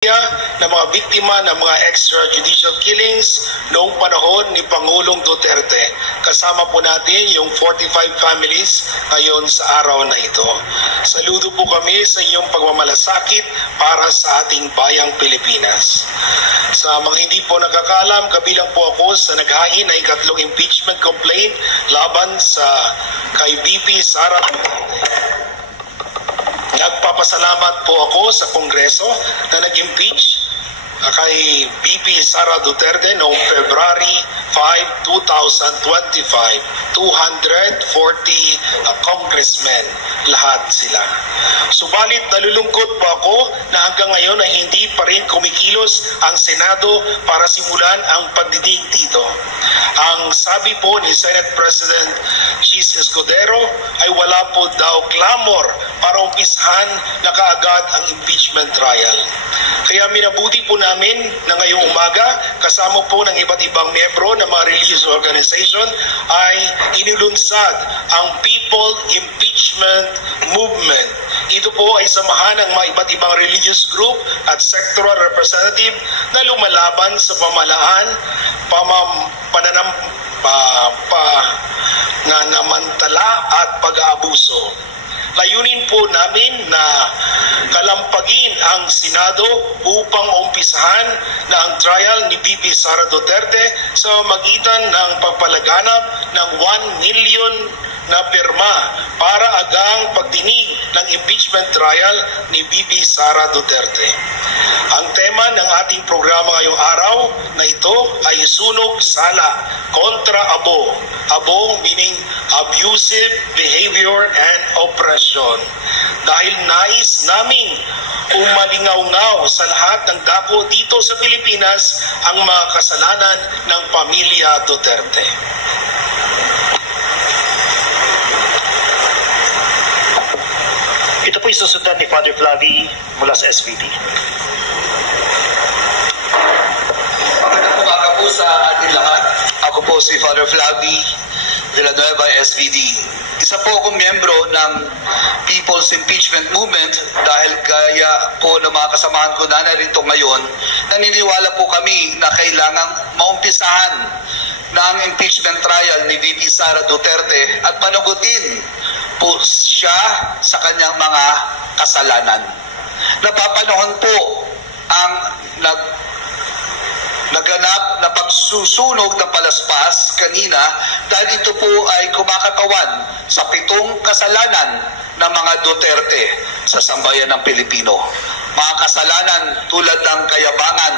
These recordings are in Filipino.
ng mga biktima ng mga extrajudicial killings noong panahon ni Pangulong Duterte. Kasama po natin yung 45 families ngayon sa araw na ito. Saludo po kami sa inyong pagmamalasakit para sa ating bayang Pilipinas. Sa mga hindi po nakakaalam, kabilang po ako sa naghain na ikatlong impeachment complaint laban sa kay VP Sara Duterte. Nagpapasalamat po ako sa Kongreso na nag-impeach kay VP Sara Duterte noong February 5, 2025. 240 congressmen, lahat sila. Subalit nalulungkot po ako na hanggang ngayon ay hindi pa rin kumikilos ang Senado para simulan ang pagdidig dito. Ang sabi po ni Senate President Chis Escudero ay wala po daw clamor para umpisahan na kaagad ang impeachment trial. Kaya minabuti po namin na ngayong umaga, kasama po ng iba't ibang miyembro ng mga religious organization, ay inulunsad ang People Impeachment Movement. Ito po ay samahan ng mga iba't ibang religious group at sectoral representative na lumalaban sa pamahalaan, pananamantala at pag-aabuso. Layunin po namin na kalampagin ang Senado upang umpisahan na ang trial ni VP Sara Duterte sa magitan ng pagpalaganap ng 1 million na pirma para agang pagdinig ng impeachment trial ni VP Sara Duterte. Ang tema ng ating programa ngayong araw na ito ay sunog sala kontra abo. Abo meaning abusive behavior and oppression. Dahil nais naming umalingaw-ngaw sa lahat ng dako dito sa Pilipinas ang mga kasalanan ng pamilya Duterte. Ito po isusundan ni Father Flavie mula sa SVD. Magandang umaga po sa ating lahat. Ako po si Father Flavie Villanueva, SVD. Isa po akong miyembro ng People's Impeachment Movement dahil gaya po ng mga kasamahan ko na narito ngayon, naniniwala po kami na kailangang maumpisahan ng impeachment trial ni VP Sara Duterte at panagutin po siya sa kanyang mga kasalanan. Napapanahon po ang naganap na pagsusunog ng palaspas kanina dahil ito po ay kumakatawan sa 7 kasalanan ng mga Duterte sa sambayan ng Pilipino. Mga kasalanan tulad ng kayabangan,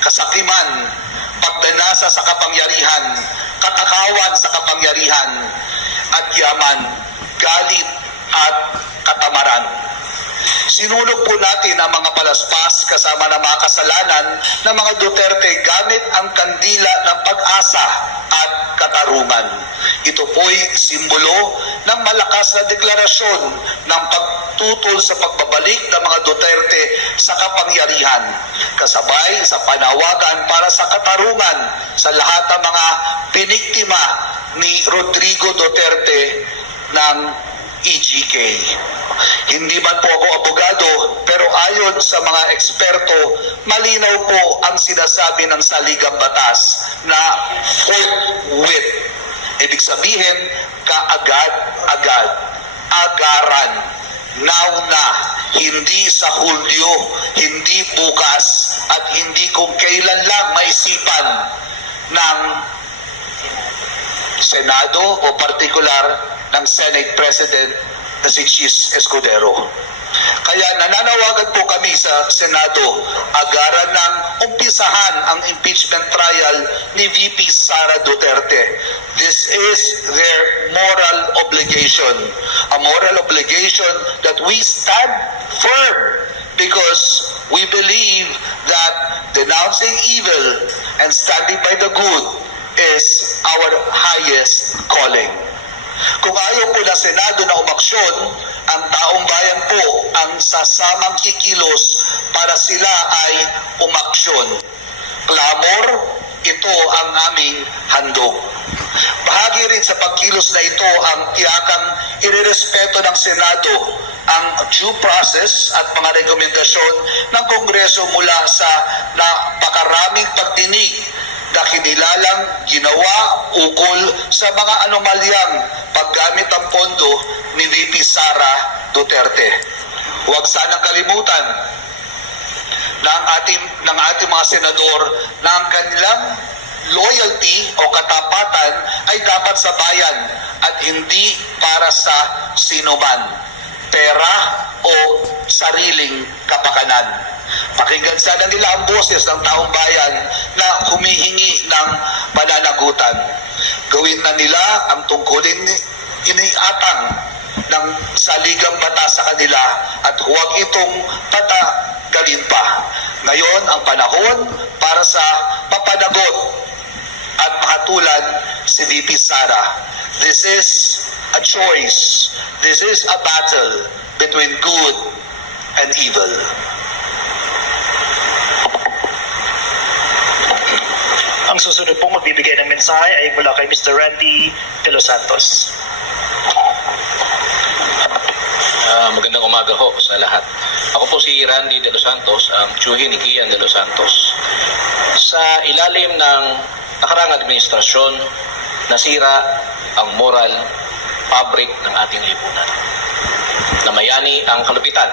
kasakiman, pagdanasa sa kapangyarihan, katakawan sa kapangyarihan, at yaman, galit at katamaran. Sinunog po natin ang mga palaspas kasama ng mga kasalanan ng mga Duterte gamit ang kandila ng pag-asa at katarungan. Ito po'y simbolo ng malakas na deklarasyon ng pagtutol sa pagbabalik ng mga Duterte sa kapangyarihan, kasabay sa panawagan para sa katarungan sa lahat ng mga biniktima ni Rodrigo Duterte ng EJK. Hindi man po ako abogado, pero ayon sa mga eksperto, malinaw po ang sinasabi ng saligang batas na forthwith. Ibig sabihin, kaagad-agad, agaran, now na, hindi sa Hulyo, hindi bukas, at hindi kung kailan lang maisipan ng Senado o partikular ng Senate President na si Chis Escudero. Kaya nananawagan po kami sa Senado, agaran ng umpisahan ang impeachment trial ni VP Sara Duterte. This is their moral obligation. A moral obligation that we stand firm because we believe that denouncing evil and standing by the good is our highest calling. Kung ayaw po ng Senado na umaksyon, ang taong bayan po ang sasamang kikilos para sila ay umaksyon. Clamor, ito ang aming handog. Bahagi rin sa pagkilos na ito ang tiyakang irerespeto ng Senado ang due process at mga rekomendasyon ng Kongreso mula sa napakaraming pagdinig na kinilalang ginawa ukol sa mga anomalyang paggamit ang pondo ni VP Sara Duterte. Huwag sanang kalimutan ng ating mga senador na ang kanilang loyalty o katapatan ay dapat sa bayan at hindi para sa sinuman, pera o sariling kapakanan. Pakinggan sana nila ang boses ng taong bayan na humihingi ng pananagutan. Gawin na nila ang tungkulin iniatang ng saligang batas sa kanila at huwag itong patagalin pa. Ngayon ang panahon para sa papanagot at makatulad si VP Sara. This is a choice. This is a battle between good and evil. Ang susunod pong magbibigay ng mensahe ay mula kay Mr. Randy De Los Santos. Magandang umaga ho sa lahat. Ako po si Randy De Los Santos, ang tiyuhin ni Kian De Los Santos. Sa ilalim ng nakarang administrasyon, nasira ang moral fabric ng ating lipunan. Namayani ang kalupitan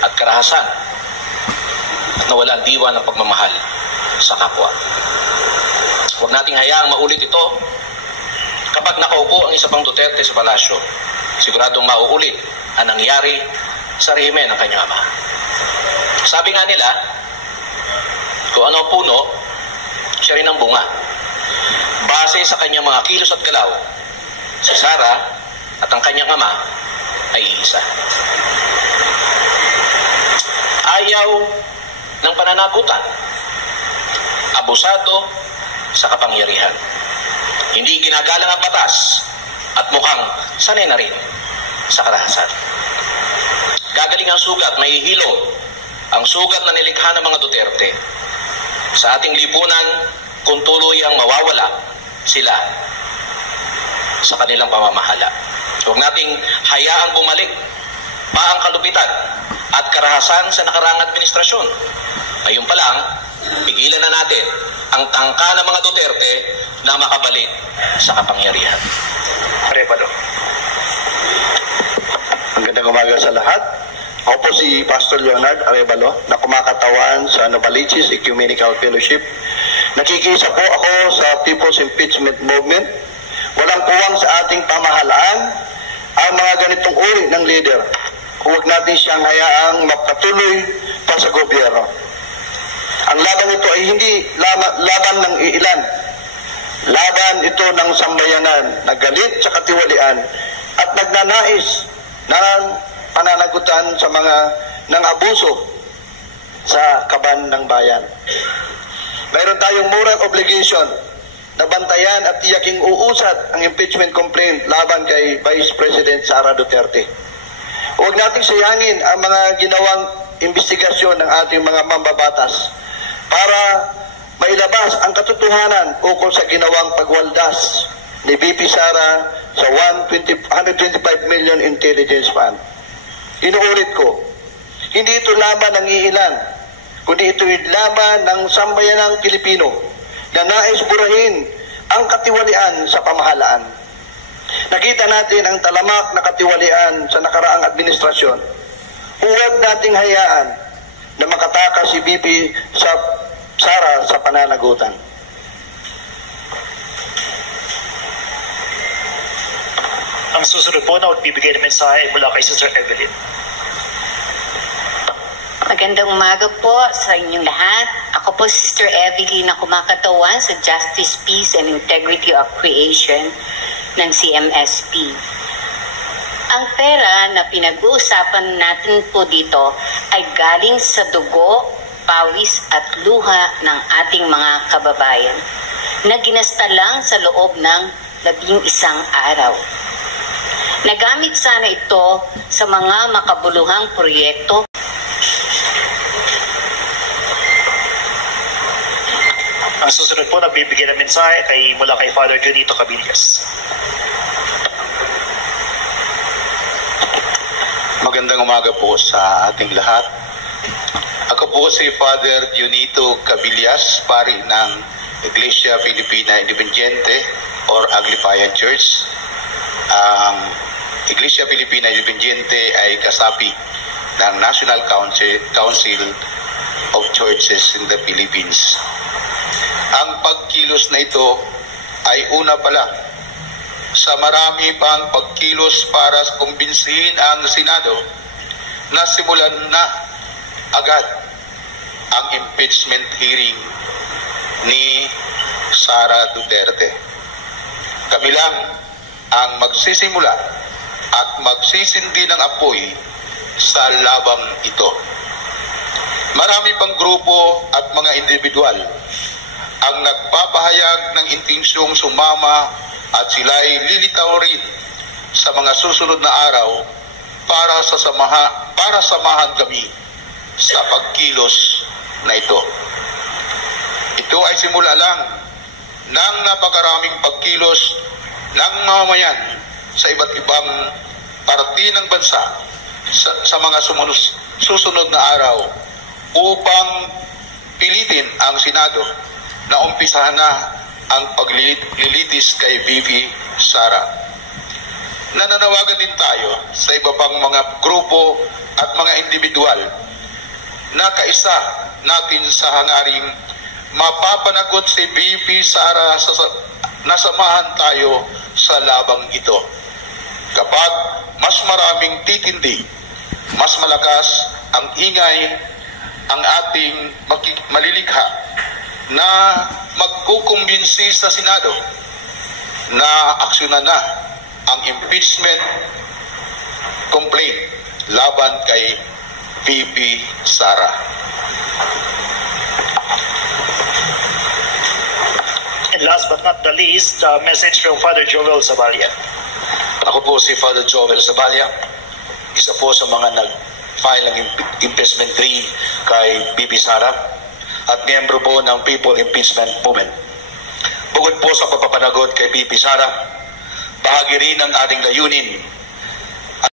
at karahasan at nawala ang diwa ng pagmamahal sa kapwa. Huwag nating hayaang maulit ito. Kapag nakaupo ang isa pang Duterte sa palasyo, siguradong mauulit ang nangyari sa rehimen ng kanyang ama. Sabi nga nila, kung ano ang puno, siya rin ang bunga. Base sa kanyang mga kilos at galaw, si Sara at ang kanyang ama ay isa. Ayaw ng pananagutan, abusado sa kapangyarihan. Hindi ginagalang ang batas at mukhang sanay na rin sa karahasan. Gagaling ang sugat, may hilom ang sugat na nilikha ng mga Duterte. Sa ating lipunan, kung tuluyang mawawala sila sa kanilang pamamahala. Huwag nating hayaang bumalik pa ang kalupitan at karahasan sa nakarang administrasyon. Ngayon pa lang, pigilan na natin ang tangka ng mga Duterte na makabalik sa kapangyarihan. Arevalo. Magandang umaga sa lahat. Ako po si Pastor Leonard Arevalo na kumakatawan sa Novaliches Ecumenical Fellowship. Nakikisa po ako sa People's Impeachment Movement. Walang puwang sa ating pamahalaan ang mga ganitong uri ng leader. Huwag natin siyang hayaang mapatuloy pa sa gobyerno. Ang laban ito ay hindi laban ng iilan. Laban ito ng sambayanan na galit sa katiwalian at nagnanais ng pananagutan sa mga ng abuso sa kaban ng bayan. Mayroon tayong moral obligation na bantayan at tiyaking uusad ang impeachment complaint laban kay Vice President Sara Duterte. Huwag nating sayangin ang mga ginawang investigasyon ng ating mga mambabatas para mailabas ang katotohanan ukol sa ginawang pagwaldas ni VP Sara sa 125 million intelligence fund. Inuulit ko, hindi ito laban ng iilan, kundi ito laban ng sambayanang Pilipino na nais burahin ang katiwalian sa pamahalaan. Nakita natin ang talamak na katiwalian sa nakaraang administrasyon. Huwag nating hayaan na makatakas si VP Sara sa pananagutan. Ang susunod po na magbibigay ng mensahe ay mula kay Sister Evelyn. Magandang umaga po sa inyong lahat. Ako po Sister Evelyn na kumakatawan sa Justice, Peace and Integrity of Creation ng CMSP. Ang pera na pinag-uusapan natin po dito ay galing sa dugo, pawis at luha ng ating mga kababayan na ginasta lang sa loob ng 11 araw. Nagamit sana ito sa mga makabuluhang proyekto. Ang susunod po nagbibigay ng mensahe ay mula kay Father Junito Cabillas. Magandang umaga po sa ating lahat. Ako po si Father Dionito Cabillas, pari ng Iglesia Filipina Independiente or Aglipayan Church. Iglesia Filipina Independiente ay kasapi ng National Council of Churches in the Philippines. Ang pagkilos na ito ay una pala sa marami pang pagkilos para kumbinsihin ang Senado na simulan na agad ang impeachment hearing ni Sara Duterte. Kami lang ang magsisimula at magsisindi ng apoy sa labang ito. Marami pang grupo at mga individual ang nagpapahayag ng intensyong sumama at sila'y lilitaw rin sa mga susunod na araw para samahan kami sa pagkilos na ito. Ito ay simula lang ng napakaraming pagkilos ng mamamayan sa iba't ibang parte ng bansa sa mga susunod na araw upang pilitin ang Senado na umpisahan na ang paglilitis kay VP Sara. Nananawagan din tayo sa iba pang mga grupo at mga individual na kaisa natin sa hangaring mapapanagot si VP Sara na samahan tayo sa labang ito. Kapag mas maraming titindi, mas malakas ang ingay ang ating malilikha na magkukumbinsi sa Senado na aksyonan na ang impeachment complaint laban kay VP Sara. And last but not the least, message from Father Joel Zabalya. Ako po si Father Joel Zabalya, isa po sa mga nag-file ng impeachment plea kay VP Sara at miyembro po ng People Impeachment Movement. Bukod po sa pagpapanagot kay VP Sara, bahagi rin ng ating layunin